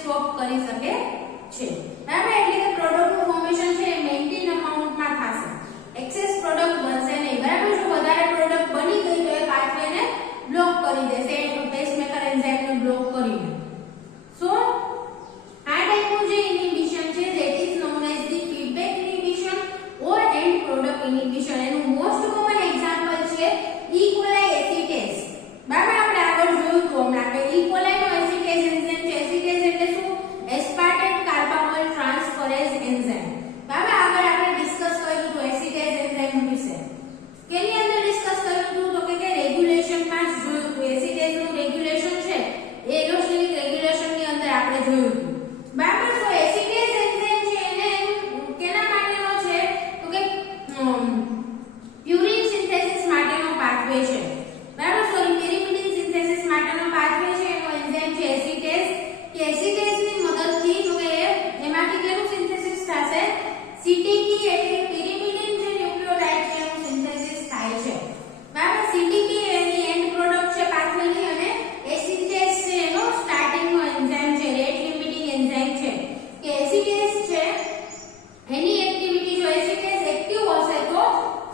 સ્ટોપ કરી શકે છે બરાબર એટલે કે પ્રોડક્ટનું ફોર્મેશન છે એ મેઇન્ટેન અમાઉન્ટમાં થશે એક્સેસ પ્રોડક્ટ બનશે નહીં બરાબર જો વધારે પ્રોડક્ટ બની ગઈ તો એ પાથવેને બ્લોક કરી દેશે પેસમેકર એન્ઝાઇમને બ્લોક કરીને સો આ ટાઈપનું જે ઇનિબિશન છે that is known as the feedback inhibition or end product inhibition એનું મોસ્ટ કોમન એક્ઝામ્પલ છે ઈ કોલાઈ એસિટેઝ બરાબર આપણે આગળ જોયું હતું હમણાં કે ઈ કોલાઈ નો એસિટેઝ એન્ઝાઇમ છે એસિટેઝ એટલે શું એસ્પાર્ટેટ કાર્બામોલ ટ્રાન્સફરેઝ એન્ઝાઇમ બરાબર આગળ આપણે ડિસ્કસ કર્યું હતું એસિટેઝ એન્ઝાઇમ વિશે કેની અંદર ડિસ્કસ કર્યું હતું તો કે રેગ્યુલેશન માં જ જોયું હતું એસિટેઝ નું રેગ્યુલેશન છે એલોસ્ટેરિક રેગ્યુલેશન ની અંદર આપણે જોયું હતું બરાબર તો એસિટેઝ એન્ઝાઇમ છે એને કેના માટેનો છે તો કે પ્યુરિન સિન્થેસિસ માટેનો પાથવે છે બરાબર સોરી પેરિમિડિન સિન્થેસિસ માટેનો પાથવે છે એનો એન્ઝાઇમ છે એસિટેઝ કે એસિટેઝ ની મદદથી તો કે એમાંથી કેનું સિન્થેસિસ થશે સીટીપી એટલે પેરિમિડિન જે ન્યુક્લિયોટાઇડ છે એનું સિન્થેસિસ થાય છે બરાબર સીટીપી એની એન્ડ પ્રોડક્ટ છે પાથવેની અને એસિટેઝ છે એનો સ્ટાર્ટિંગ નો એન્ઝાઇમ છે રેટ લિમિટિંગ એન્ઝાઇમ છે કે એસિટેઝ છે એની એક્ટિવિટી જો એસિટેઝ એક્ટિવ હશે તો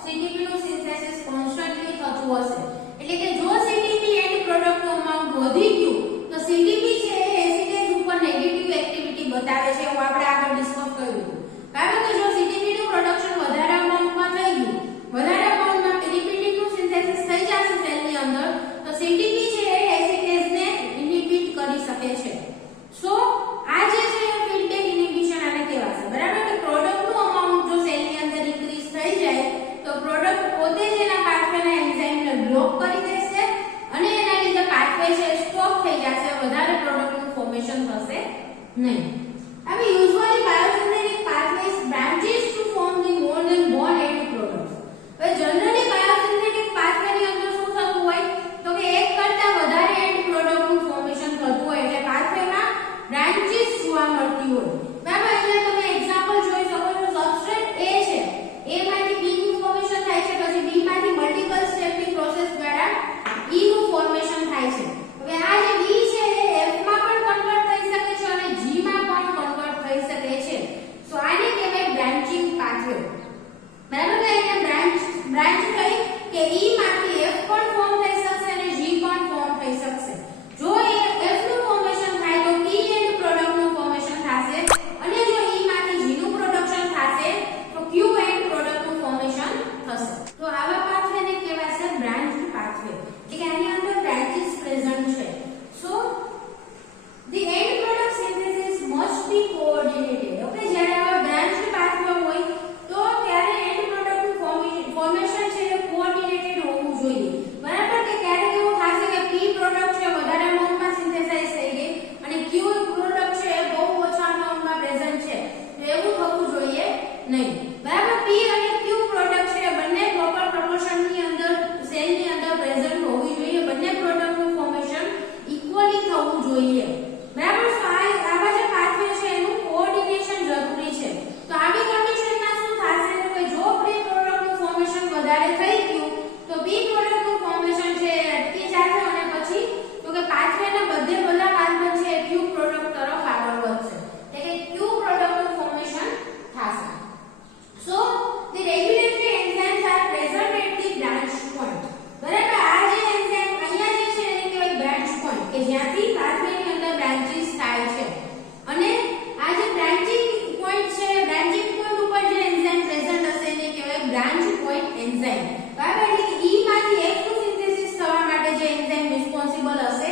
સીટીપી નું સિન્થેસિસ કોન્સ્ટન્ટલી થતું હશે એટલે કે જો સીટીપી એન્ડ પ્રોડક્ટ નું અમાઉન્ટ વધી ગયું તો સીટીપી છે એ એસિટેઝ ઉપર નેગેટિવ એક્ટિવિટી બતાવે છે એવું આપણે આગળ ડિસ્કસ કર્યું હતું કારણ કે જો સીટીપી નું પ્રોડક્શન વધારે અમાઉન્ટમાં થઈ ગયું વધારે અમાઉન્ટમાં પેરિમિડિન નું સિન્થેસિસ થઈ જશે સેલની અંદર તો સીટીપી છે એ એસિટેઝ ને ઇનિબિટ કરી શકે છે સો આ જે છે એ ફીડબેક ઇનિબિશન આને કહેવાશે બરાબર કે પ્રોડક્ટ નું અમાઉન્ટ જો સેલની અંદર ઇન્ક્રીઝ થઈ જાય તો પ્રોડક્ટ પોતે જ એના પાથવેના એન્ઝાઇમને બ્લોક કરી દેશે અને એના લીધે પાથવે છે સ્ટોપ થઈ જશે વધારે પ્રોડક્ટનું ફોર્મેશન થશે નહીં હવે usually biosynthetic pathways branches to form the more than one end product હવે જનરલી બાયોસિન્થેટિક પાથવેની અંદર શું થતું હોય તો કે એક કરતા વધારે એન્ડ પ્રોડક્ટનું ફોર્મેશન થતું હોય એટલે પાથવેમાં બ્રાન્ચીસ જોવા મળતી હોય બરાબર એટલે તમે એક્ઝામ્પલ જોઈ શકો છો સબસ્ટ્રેટ A છે A માંથી B નું ફોર્મેશન થાય છે પછી B માંથી મલ્ટીપલ સ્ટેપની પ્રોસેસ દ્વારા E નું ફોર્મેશન થાય છે હવે આ જે B છે એ F માં પણ કન્વર્ટ થઈ શકે છે અને G માં પણ કન્વર્ટ થઈ શકે છે સો આને કહેવાય બ્રાન્ચિંગ પાથવે બરાબર કે અહીંયા બ્રાન્ચ થઈ કે E માંથી F પણ ફોર્મ થઈ શકશે અને G પણ ફોર્મ થઈ શકશે જો એ F નું ફોર્મેશન થાય તો P એન્ડ પ્રોડક્ટ નું ફોર્મેશન થશે અને જો E માંથી G નું પ્રોડક્શન થશે તો Q એન્ડ પ્રોડક્ટ નું ફોર્મેશન થશે તો આવા પાથવેને કહેવાશે બ્રાન્ચ પાથવે એટલે કે આની અંદર બ્રાન્ચીસ પ્રેઝન્ટ છે સો the end product synthesis must be coordinated okay જ્યારે આવા બ્રાન્ચ પાથવે હોય તો ત્યારે એન્ડ પ્રોડક્ટ નું ફોર્મેશન છે એ કોઓર્ડિનેટેડ હોવું જોઈએ બરાબર કે ક્યારેક એવું થશે કે P પ્રોડક્ટ છે વધારે અમાઉન્ટમાં સિન્થેસાઇઝ થઈ ગઈ અને Q પ્રોડક્ટ છે એ બહુ ઓછા અમાઉન્ટમાં પ્રેઝન્ટ છે તો એવું થવું જોઈએ નહીં બરાબર P અને Q પ્રોડક્ટ છે બંને પ્રોપર પ્રોપોર્શનની અંદર સેલની અંદર પ્રેઝન્ટ હોવી જોઈએ બંને પ્રોડક્ટનું ફોર્મેશન ઇક્વલી થવું જોઈએ બરાબર તો આવા જે પાથવે છે એનું કોઓર્ડિનેશન જરૂરી છે તો આવી કન્ડિશનમાં શું થશે તો કે જો પ્રી પ્રોડક્ટનું ફોર્મેશન વધારે થઈ ગયું તો બી પ્રોડક્ટનું ફોર્મેશન છે એ અટકી જશે અને પછી તો કે પાથવેના બધા કાર્બન છે એ Q પ્રોડક્ટ તરફ આગળ વધશે એટલે કે Q પ્રોડક્ટનું ફોર્મેશન થશે સો the regulatory enzymes are present at the branch point બરાબર આ જે એન્ઝાઇમ અહીંયા જે છે એને કહેવાય બ્રાન્ચ પોઈન્ટ કે જ્યાંથી પાથવેની અંદર બ્રાન્ચીસ થાય છે અને આ જે બ્રાન્ચિંગ પોઈન્ટ છે બ્રાન્ચિંગ પોઈન્ટ ઉપર જે એન્ઝાઇમ પ્રેઝન્ટ હશે એને કહેવાય બ્રાન્ચ પોઈન્ટ એન્ઝાઇમ બરાબર એટલે કે E માંથી F નું સિન્થેસિસ થવા માટે જે એન્ઝાઇમ રિસ્પોન્સિબલ હશે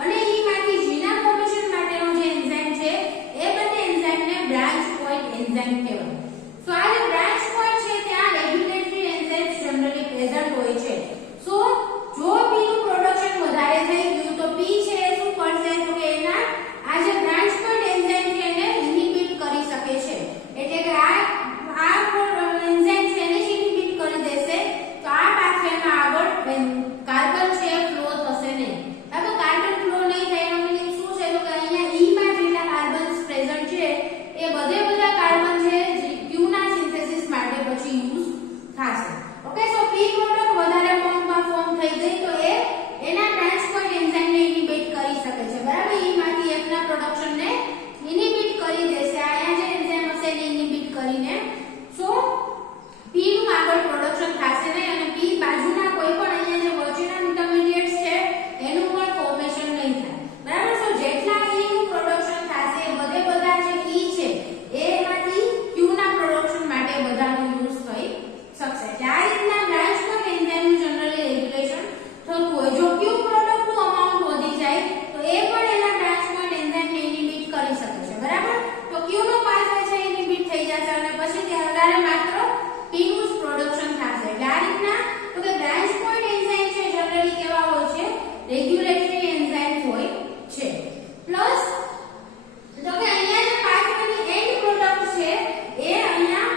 અને E માંથી G ના ફોર્મેશન માટેનો જે એન્ઝાઇમ છે એ બંને એન્ઝાઇમને બ્રાન્ચ પોઈન્ટ એન્ઝાઇમ કહેવાય સો આ જે બ્રાન્ચ પોઈન્ટ છે ત્યાં રેગ્યુલેટરી એન્ઝાઇમ્સ જનરલી પ્રેઝન્ટ હોય છે સો જો P નું પ્રોડક્શન વધારે થઈ ગયું તો P છે એ શું કરશે તો કે એના આ જે બ્રાન્ચ પોઈન્ટ એન્ઝાઇમ છે એને ઇનિબિટ કરી શકે છે એટલે કે આ એન્ઝાઇમ છે એને ઇનિબિટ કરી દેશે તો આ પાથવેમાં આગળ કાર્બન છે ફ્લો થશે નહીં હવે કાર્બન ફ્લો નહીં થાય એનો મીનિંગ શું છે તો કે અહીંયા E માં જેટલા કાર્બન્સ પ્રેઝન્ટ છે એ બધા કાર્બન છે Q ના સિન્થેસિસ ત્યારે માત્ર P નું જ પ્રોડક્શન થશે. એટલે આ રીતના તો કે બ્રાન્ચ પોઈન્ટ એન્ઝાઇમ છે જનરલી કેવા હોય છે, રેગ્યુલેટરી એન્ઝાઇમ હોય છે. પ્લસ તો કે અહીંયા જે પાથવેની એન્ડ પ્રોડક્ટ છે એ અહીંયા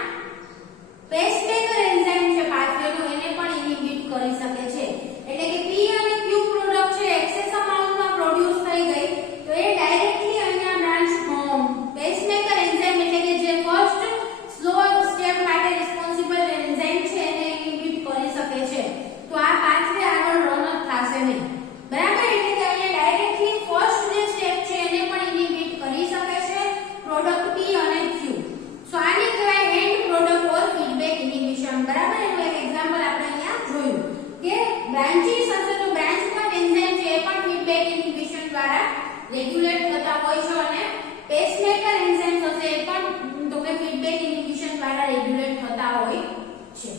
પેસમેકર એન્ઝાઇમ છે પાથવેનું, એને પણ ઇનિબિટ કરી શકે છે. એટલે કે P અને Q પ્રોડક્ટ છે એક્સેસ અમાઉન્ટમાં પ્રોડ્યુસ થઈ ગઈ તો એ ડાયરેક્ટલી અહીંયા બ્રાન્ચ પેસમેકર એન્ઝાઇમ એટલે કે જે ફર્સ્ટ સ્લો સ્ટેપ માટે રિસ્પોન્સિબલ એન્ઝાઇમ છે એને ઇનિબિટ કરી શકે છે. તો આ પાથવે આગળ રન જ થશે નહીં. બરાબર, એટલે કે અહીંયા ડાયરેક્ટલી ફર્સ્ટ જે સ્ટેપ છે એને પણ ઇનિબિટ કરી શકે છે પ્રોડક્ટ P અને Q. સો આને કહેવાય એન્ડ પ્રોડક્ટ ઓર ફીડબેક ઇનિબિશન. બરાબર, એનું એક એક્ઝામ્પલ આપણે અહીંયા જોયું કે બ્રાન્ચીસ હશે તો બ્રાન્ચ પોઈન્ટ એન્ઝાઇમ છે એ પણ ફીડબેક ઇનિબિશન દ્વારા રેગ્યુલેટ થતા હોય છે અને પેસમેકર એન્ઝાઇમ હશે એ પણ તો કે ફીડબેક ઇનિબિશન દ્વારા રેગ્યુલેટ થતા હોય છે.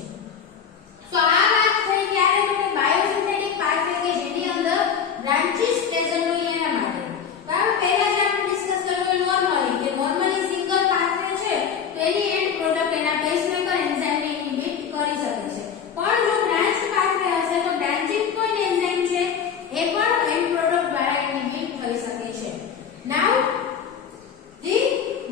તો આ વાત થઈ ક્યારે તો કે બાયોસિન્થેટિક પાથવે કે જેની અંદર બ્રાન્ચીસ પ્રેઝન્ટ હોય એના માટે. બરાબર, પહેલા જે આપણે ડિસ્કસ કર્યું નોર્મલી કે નોર્મલી સિંગલ પાથવે છે તો એની એન્ડ પ્રોડક્ટ એના પેસમેકર એન્ઝાઇમને ઇનિબિટ કરી શકે છે. પણ જો બ્રાન્ચ પાથવે હશે તો બ્રાન્ચિંગ પોઈન્ટ એન્ઝાઇમ છે એ પણ એન્ડ પ્રોડક્ટ દ્વારા ઇનિબિટ થઈ શકે છે. નાઉ ધી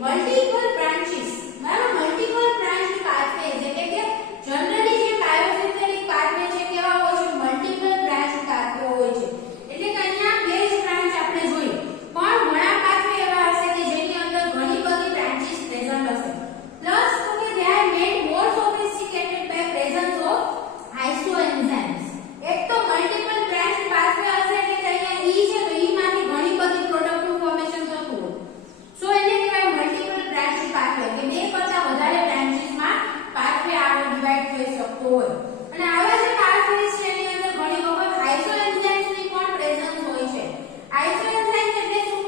મલ્ટીપલ બ્રાન્ચીસ. બરાબર, મલ્ટીપલ બ્રાન્ચ પાથવે એટલે કે જનરલી જે બાયોસિન્થેટિક પાથવે છે કેવા હોય છે, મલ્ટીપલ બ્રાન્ચ પાથવે હોય છે. એટલે કે અહીંયા બે જ બ્રાન્ચ આપણે જોઈ પણ ઘણા પાથવે એવા હશે કે જેની અંદર ઘણી બધી બ્રાન્ચીસ પ્રેઝન્ટ હશે. પ્લસ તો કે they are made more sophisticated by presence of isoenzymes. એક તો મલ્ટીપલ બ્રાન્ચ પાથવે હશે એટલે કે અહીંયા E છે તો E માંથી ઘણી બધી પ્રોડક્ટનું ફોર્મેશન થતું હોય. સો એને કહેવાય મલ્ટીપલ બ્રાન્ચ પાથવે કે બે કરતા વધારે બ્રાન્ચીસમાં પાથવે આગળ ડિવાઇડ થઈ શકતો હોય. અને આવા જે પાથવેસ છે એની અંદર ઘણી વખત આઇસોએન્ઝાઇમ્સની પણ પ્રેઝન્સ હોય છે. આઇસોએન્ઝાઇમ્સ એટલે શું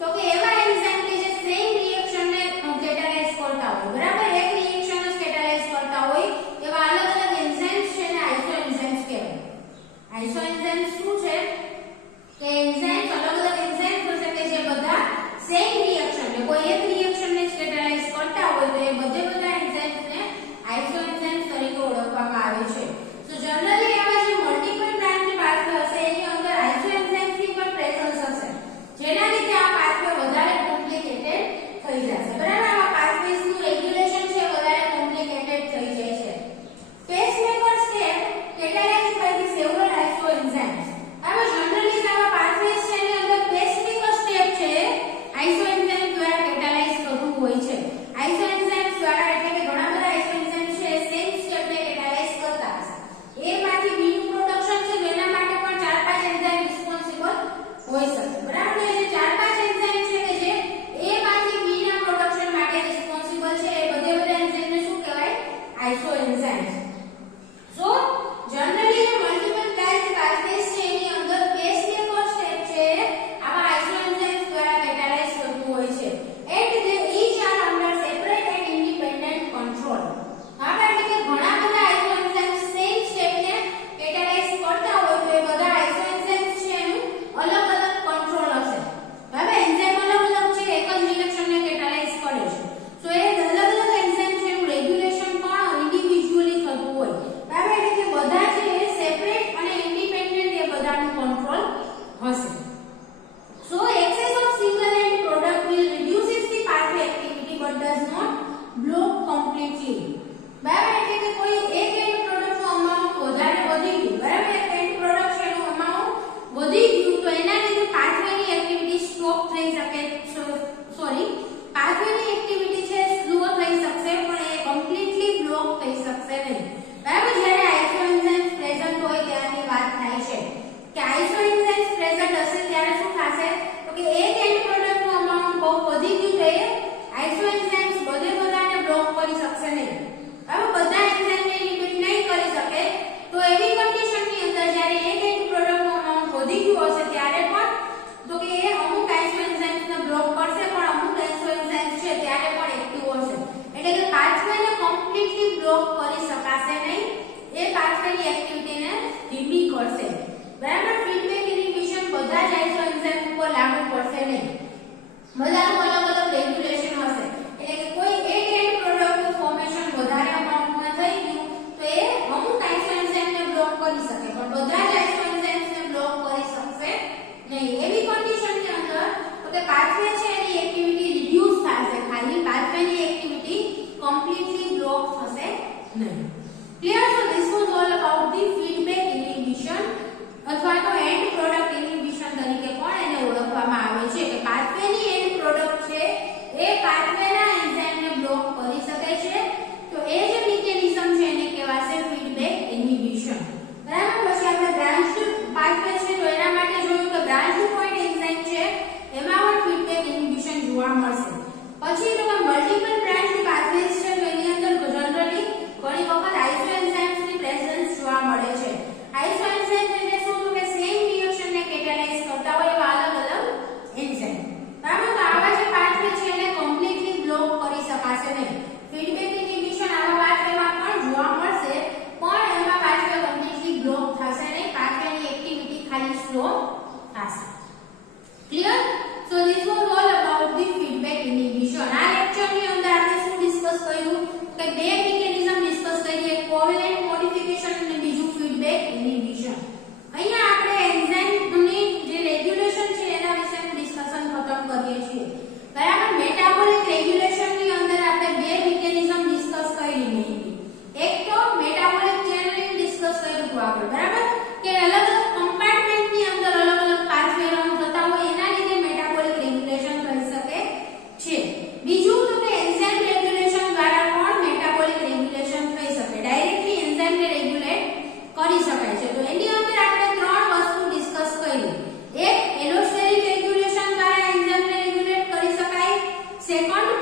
તો કે એવા એન્ઝાઇમ કે જે સેમ રિએક્શનને કેટાલાઇઝ કરતા હોય. બરાબર, એક રિએક્શન જ કેટાલાઇઝ કરતા હોય એવા અલગ અલગ એન્ઝાઇમ્સ છે ને આઇસોએન્ઝાઇમ્સ કહેવાય. આઇસોએન્ઝાઇમ્સ શું છે કે એન્ઝાઇમ્સ અલગ અલગ એન્ઝાઇમ્સ હશે કે જે બધા સેમ રિએક્શન કે કોઈ એક રિએક્શનને જ કેટાલાઇઝ કરતા હોય તો એ બધા એન્ઝાઇમ્સને આઇસોએન્ઝાઇમ્સ તરીકે ઓળખવામાં આવે છે. સો જનરલી આવા જે મલ્ટીપલ બ્રાન્ચ પાથવે હશે એની અંદર આઇસોએન્ઝાઇમ્સની પણ પ્રેઝન્સ હશે જેના લીધે આ પાથવે વધારે કોમ્પ્લિકેટેડ થઈ જશે. બરાબર, આવા પાથવેસનું રેગ્યુલેશન છે વધારે કોમ્પ્લિકેટેડ થઈ જાય છે. પેસમેકર્સ કે કેટાલાઇઝ બાય ધી સેવરલ આઇસોએન્ઝાઇમ્સ. હવે જનરલી આવા પાથવેસ છે એની અંદર પેસમેકર સ્ટેપ છે આઇસોએન્ઝાઇમ દ્વારા કેટાલાઇઝ થતું હોય છે. આઇસોએન્ઝાઇમ્સ દ્વારા એટલે કે ઘણા બધા આઇસોએન્ઝાઇમ્સ છે સેમ સ્ટેપને કેટાલાઇઝ કરતા હશે. એમાંથી મીન પ્રોડક્શન છે જેના માટે પણ 4-5 એન્ઝાઇમ રિસ્પોન્સિબલ હોઈ શકે. બરાબર, એ જે 4-5 એન્ઝાઇમ છે કે જે એમાંથી મીના પ્રોડક્શન માટે રિસ્પોન્સિબલ છે એ બધા એન્ઝાઇમને શું કહેવાય, આઇસોએન્ઝાઇમ્સ. સો જનરલી જે મલ્ટીપલ બ્રાન્ચ પાથવેસ છે એની અંદર પેસમેકર સ્ટેપ છે આવા આઇસોએન્ઝાઇમ્સ દ્વારા કેટાલાઇઝ થતું હોય છે. And they each are under separate and independent control. હવે એટલે કે ઘણા બધા આઇસોએન્ઝાઇમ્સ સેમ સ્ટેપને કેટાલાઇઝ કરતા હોય તો એ બધા આઇસોએન્ઝાઇમ્સ છે એનું અલગ અલગ કંટ્રોલ હશે. હવે એન્ઝાઇમ અલગ અલગ છે એક જ રિએક્શનને કેટાલાઇઝ કરે છે. સો એ અલગ અલગ એન્ઝાઇમ છે એનું રેગ્યુલેશન પણ ઇન્ડિવિડ્યુઅલી થતું હોય. બરાબર, એટલે કે બધા છે એ સેપરેટ અને ઇન્ડિપેન્ડન્ટ એ બધાનું કંટ્રોલ હશે. So excess of single end product will reduces the pathway activity but does not block completely. બરાબર, એટલે કે કોઈ એક એન્ડ પ્રોડક્ટનું અમાઉન્ટ વધારે વધી ગયું. બરાબર, એક એન્ડ પ્રોડક્ટ છે એનું અમાઉન્ટ વધી ગયું તો એના લીધે પાથવેની એક્ટિવિટી સ્ટોપ થઈ શકે. પાથવેની એક્ટિવિટી છે સ્લો થઈ શકશે પણ એ કમ્પ્લીટલી બ્લોક થઈ શકશે નહીં. બરાબર, જ્યારે આઇસોએન્ઝાઇમ્સ પ્રેઝન્ટ હોય ત્યારની વાત થાય છે કે આઇસોએન્ઝાઇમ્સ પ્રેઝન્ટ હશે ત્યારે શું થશે તો કે એક એન્ડ પ્રોડક્ટનું અમાઉન્ટ બહુ વધી ગયું તો એ આઇસોએન્ઝાઇમ્સ બધાને બ્લોક કરી શકશે નહીં. હવે બધા એન્ઝાઇમને ઇનિબિટ નહીં કરી શકે તો એવી કન્ડિશનની અંદર જ્યારે એક એન્ડ પ્રોડક્ટનું અમાઉન્ટ વધી ગયું હશે ત્યારે પણ તો કે એ અમુક આઇસોએન્ઝાઇમ્સને બ્લોક કરશે પણ અમુક આઇસોએન્ઝાઇમ્સ છે ત્યારે પણ એક્ટિવ હશે. એટલે કે પાથવેને કમ્પ્લીટલી બ્લોક કરી શકાશે નહીં, એ પાથવેની એક્ટિવિટીને ધીમી કરશે. બરાબર, ફીડબેક ઇનિબિશન બધા જ આઇસોએન્ઝાઇમ ઉપર લાગુ પડશે નહીં. બધાનું અલગ અલગ રેગ્યુલેશન હશે. એટલે કે કોઈ એક એન્ડ પ્રોડક્ટનું ફોર્મેશન વધારે પાથવેના એન્ઝાઇમને બ્લોક કરી શકે છે. તો એ જે મિકેનિઝમ છે એને કહેવાશે ફીડબેક ઇન્હિબિશન. બરાબર. પછી આપણે બ્રાન્ચ્ડ પાથવે છે તો એના માટે જોયું કે બ્રાન્ચ્ડ પોઈન્ટ એન્ઝાઇમ છે એમાં પણ ફીડબેક ઇન્હિબિશન જોવા મળશે. પછી તો મલ્ટીપલ બ્રાન્ચ્ડ પાથવેઝ છે તો એની અંદર જનરલી ઘણી વખત આઇસોએન્ઝાઇમ્સ ની પ્રેઝન્સ જોવા મળે છે. આઇસોએન્ઝાઇમ એટલે શું? તો કે સેમ રિએક્શન ને કેટાલાઇઝ કરતા હોય એવા અલગ અલગ એન્ઝાઇમ. બરાબર. તો આવા જે પાથવે છે એને કમ્પ્લીટલી બ્લોક કરી શકાશે નહીં. ફીડબેક ઇન્હિબિશન આવા પાથવેમાં પણ જોવા મળશે પણ એમાં પાથવે કમ્પ્લીટલી બ્લોક થશે નહીં. પાથવેની એક્ટિવિટી ખાલી સ્લો થશે. Clear? So this was all about the feedback inhibition. આ લેક્ચર ની અંદર આપણે શું ડિસ્કસ કર્યું કે બે મિકેનિઝમ ડિસ્કસ કરી, એક કોવેલેન્ટ મોડિફિકેશન અને બીજું ફીડબેક ઇન્હિબિશન. અહીંયા આપણે એન્ઝાઇમની જે રેગ્યુલેશન છે એના વિશેનું ડિસ્કશન ખતમ કરીએ છીએ. બરાબર. મેટાબોલિક રેગ્યુલેશન ની અંદર આપણે બે મિકેનિઝમ ડિસ્કસ કરી લીધી. એક તો મેટાબોલિક ચેનલિંગ ડિસ્કસ કર્યું હતું આપણે. બરાબર. કે અલગ અલગ કમ્પાર્ટમેન્ટ ની અંદર અલગ અલગ પાથવે રન થતા હોય એના લીધે મેટાબોલિક રેગ્યુલેશન થઈ શકે છે. બીજું તો કે એન્ઝાઇમ રેગ્યુલેશન દ્વારા પણ મેટાબોલિક રેગ્યુલેશન થઈ શકે. ડાયરેક્ટલી એન્ઝાઇમને રેગ્યુલેટ કરી શકાય છે. તો એની અંદર આપણે ત્રણ વસ્તુ ડિસ્કસ કરી. એક એલોસ્ટેરિક રેગ્યુલેશન દ્વારા એન્ઝાઇમને રેગ્યુલેટ કરી શકાય. સેકન્ડ